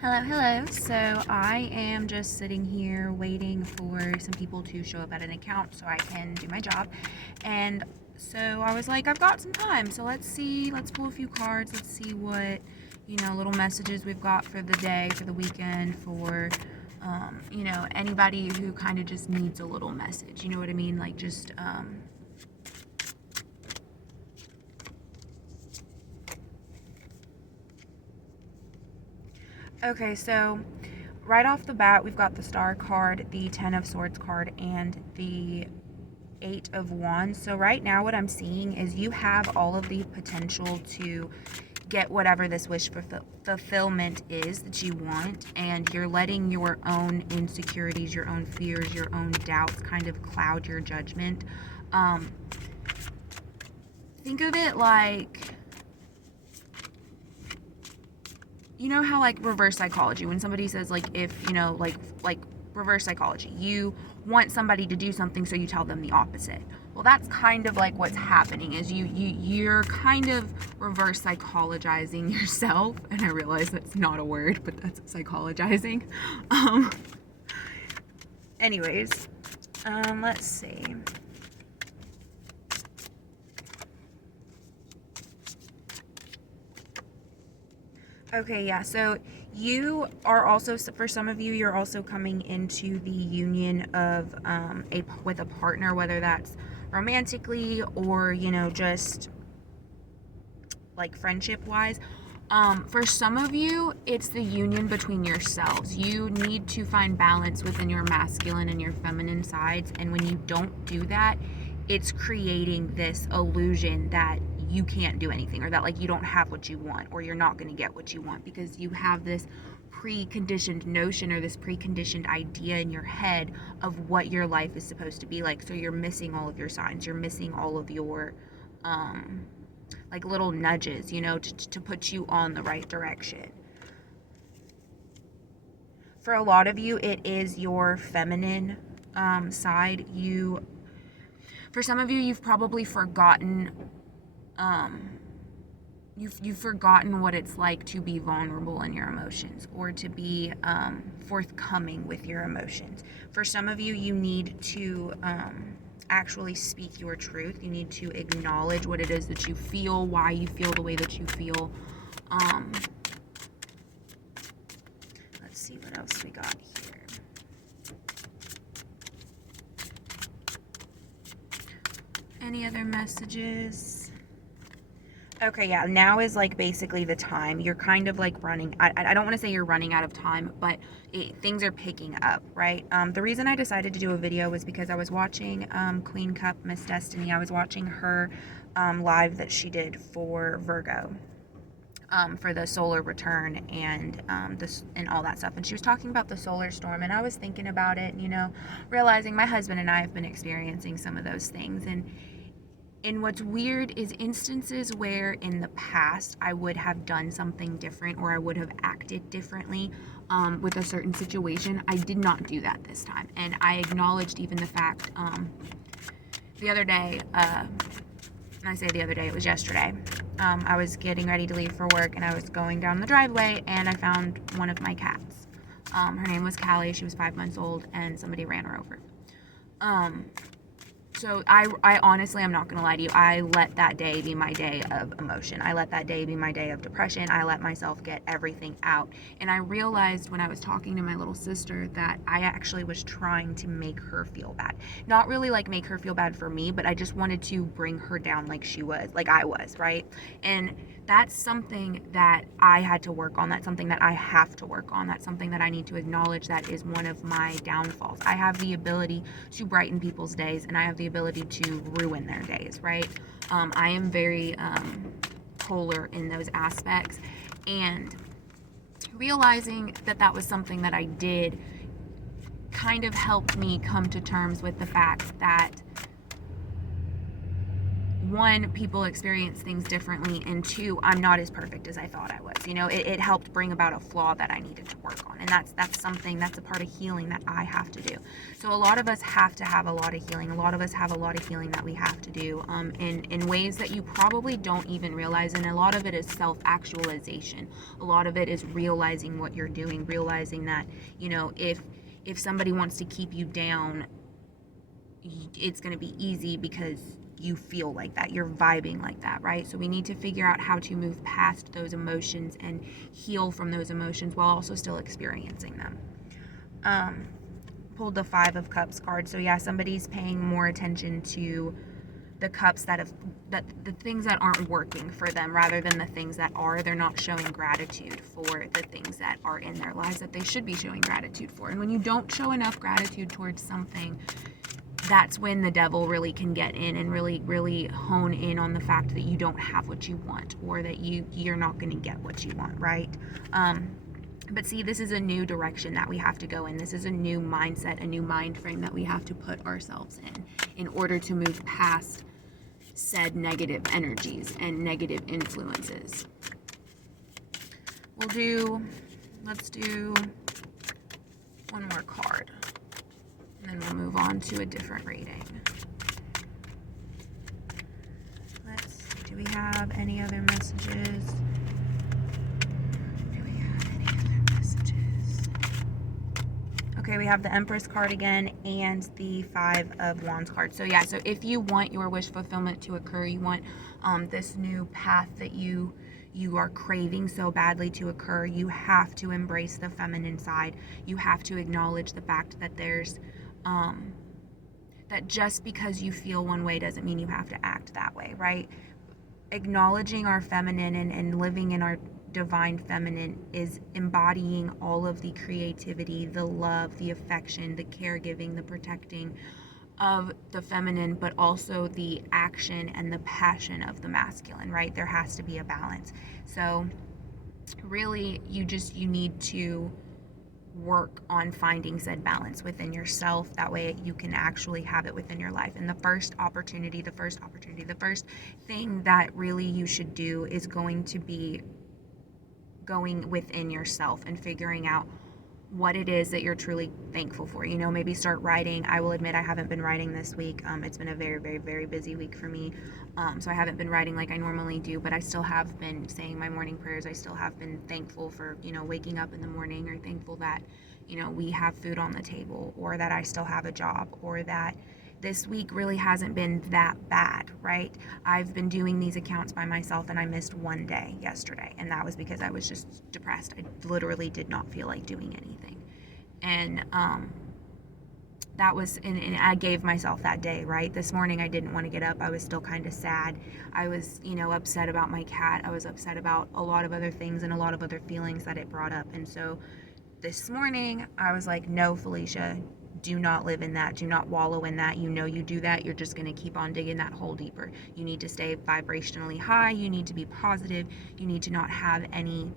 Hello. So I am just sitting here waiting for some people to show up at an account so I can do my job. And so I was like, I've got some time. So let's pull a few cards. Let's see what, little messages we've got for the day, for the weekend, for, anybody who kind of just needs a little message. You know what I mean? Like just, Okay, so right off the bat, we've got the Star card, the Ten of Swords card, and the Eight of Wands. So right now what I'm seeing is you have all of the potential to get whatever this wish fulfillment is that you want, and you're letting your own insecurities, your own fears, your own doubts kind of cloud your judgment. Think of it like, you know how like reverse psychology, when somebody says like, if like reverse psychology, you want somebody to do something so you tell them the opposite. Well, that's kind of like what's happening is you're kind of reverse psychologizing yourself. And I realize that's not a word, but that's psychologizing. Anyways, let's see. Okay, yeah, so you are also, for some of you, you're also coming into the union of with a partner, whether that's romantically or, just like friendship wise. For some of you, it's the union between yourselves. You need to find balance within your masculine and your feminine sides, and when you don't do that, it's creating this illusion that you can't do anything, or that like you don't have what you want, or you're not going to get what you want, because you have this preconditioned notion or this preconditioned idea in your head of what your life is supposed to be like. So you're missing all of your signs, you're missing all of your like little nudges, to put you on the right direction. For a lot of you, it is your feminine side. For some of you, you've probably forgotten you've forgotten what it's like to be vulnerable in your emotions, or to be forthcoming with your emotions. For some of you, you need to actually speak your truth. You need to acknowledge what it is that you feel, why you feel the way that you feel. Let's see what else we got here. Any other messages? Okay, yeah, now is like basically the time. You're kind of like running, I don't want to say you're running out of time, but things are picking up, right? The reason I decided to do a video was because I was watching Queen Cup, Miss Destiny. I was watching her live that she did for Virgo, for the solar return and this and all that stuff. And she was talking about the solar storm, and I was thinking about it, realizing my husband and I have been experiencing some of those things. And what's weird is instances where in the past I would have done something different, or I would have acted differently with a certain situation. I did not do that this time. And I acknowledged even the fact the other day, I say the other day, it was yesterday, I was getting ready to leave for work, and I was going down the driveway, and I found one of my cats. Her name was Callie. She was 5 months old, and somebody ran her over. So I honestly, I'm not going to lie to you, I let that day be my day of emotion. I let that day be my day of depression. I let myself get everything out. And I realized when I was talking to my little sister that I actually was trying to make her feel bad. Not really like make her feel bad for me, but I just wanted to bring her down like I was, right? And that's something that I had to work on. That's something that I have to work on. That's something that I need to acknowledge that is one of my downfalls. I have the ability to brighten people's days, and I have the ability to ruin their days, right? I am very polar in those aspects, and realizing that that was something that I did kind of helped me come to terms with the fact that one, people experience things differently, and two, I'm not as perfect as I thought I was. It helped bring about a flaw that I needed to work on, and that's something, that's a part of healing that I have to do. So a lot of us have to have a lot of healing. A lot of us have a lot of healing that we have to do, in ways that you probably don't even realize, and a lot of it is self-actualization. A lot of it is realizing what you're doing, realizing that, if somebody wants to keep you down, it's going to be easy because you feel like that, you're vibing like that, right? So we need to figure out how to move past those emotions and heal from those emotions while also still experiencing them. Pulled the 5 of Cups card. So yeah, somebody's paying more attention to the cups that the things that aren't working for them rather than the things that are. They're not showing gratitude for the things that are in their lives that they should be showing gratitude for. And when you don't show enough gratitude towards something, that's when the devil really can get in and really hone in on the fact that you don't have what you want, or that you're not going to get what you want, right? But see, this is a new direction that we have to go in. This is a new mindset, a new mind frame that we have to put ourselves in order to move past said negative energies and negative influences. Let's do one more card, and then we'll move on to a different reading. Do we have any other messages? Okay, we have the Empress card again and the 5 of Wands card. So yeah, so if you want your wish fulfillment to occur, you want this new path that you are craving so badly to occur, you have to embrace the feminine side. You have to acknowledge the fact that there's that just because you feel one way doesn't mean you have to act that way, right? Acknowledging our feminine and living in our divine feminine is embodying all of the creativity, the love, the affection, the caregiving, the protecting of the feminine, but also the action and the passion of the masculine, right? There has to be a balance. So really, you need to work on finding said balance within yourself. That way you can actually have it within your life. And the first thing that really you should do is going to be going within yourself and figuring out what it is that you're truly thankful for. Maybe start writing. I will admit I haven't been writing this week. It's been a very, very, very busy week for me. So I haven't been writing like I normally do, but I still have been saying my morning prayers. I still have been thankful for, waking up in the morning, or thankful that, we have food on the table, or that I still have a job, or that this week really hasn't been that bad, right? I've been doing these accounts by myself, and I missed one day yesterday, and that was because I was just depressed. I literally did not feel like doing anything. And that was, and I gave myself that day, right? This morning I didn't want to get up. I was still kind of sad. I was, upset about my cat. I was upset about a lot of other things and a lot of other feelings that it brought up. And so this morning I was like, no, Felecia, do not live in that. Do not wallow in that. You do that, you're just going to keep on digging that hole deeper. You need to stay vibrationally high. You need to be positive. You need to not have any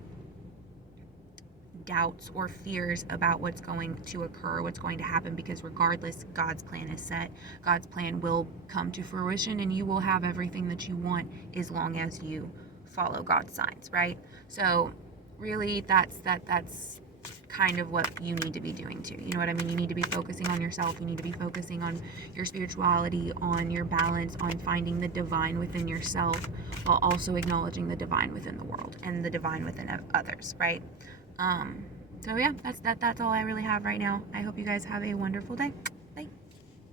doubts or fears about what's going to occur, what's going to happen, because regardless, God's plan is set. God's plan will come to fruition, and you will have everything that you want as long as you follow God's signs, right? So really, that's kind of what you need to be doing too. You know what I mean? You need to be focusing on yourself. You need to be focusing on your spirituality, on your balance, on finding the divine within yourself, while also acknowledging the divine within the world and the divine within others, right? So yeah, that's all I really have right now. I hope you guys have a wonderful day.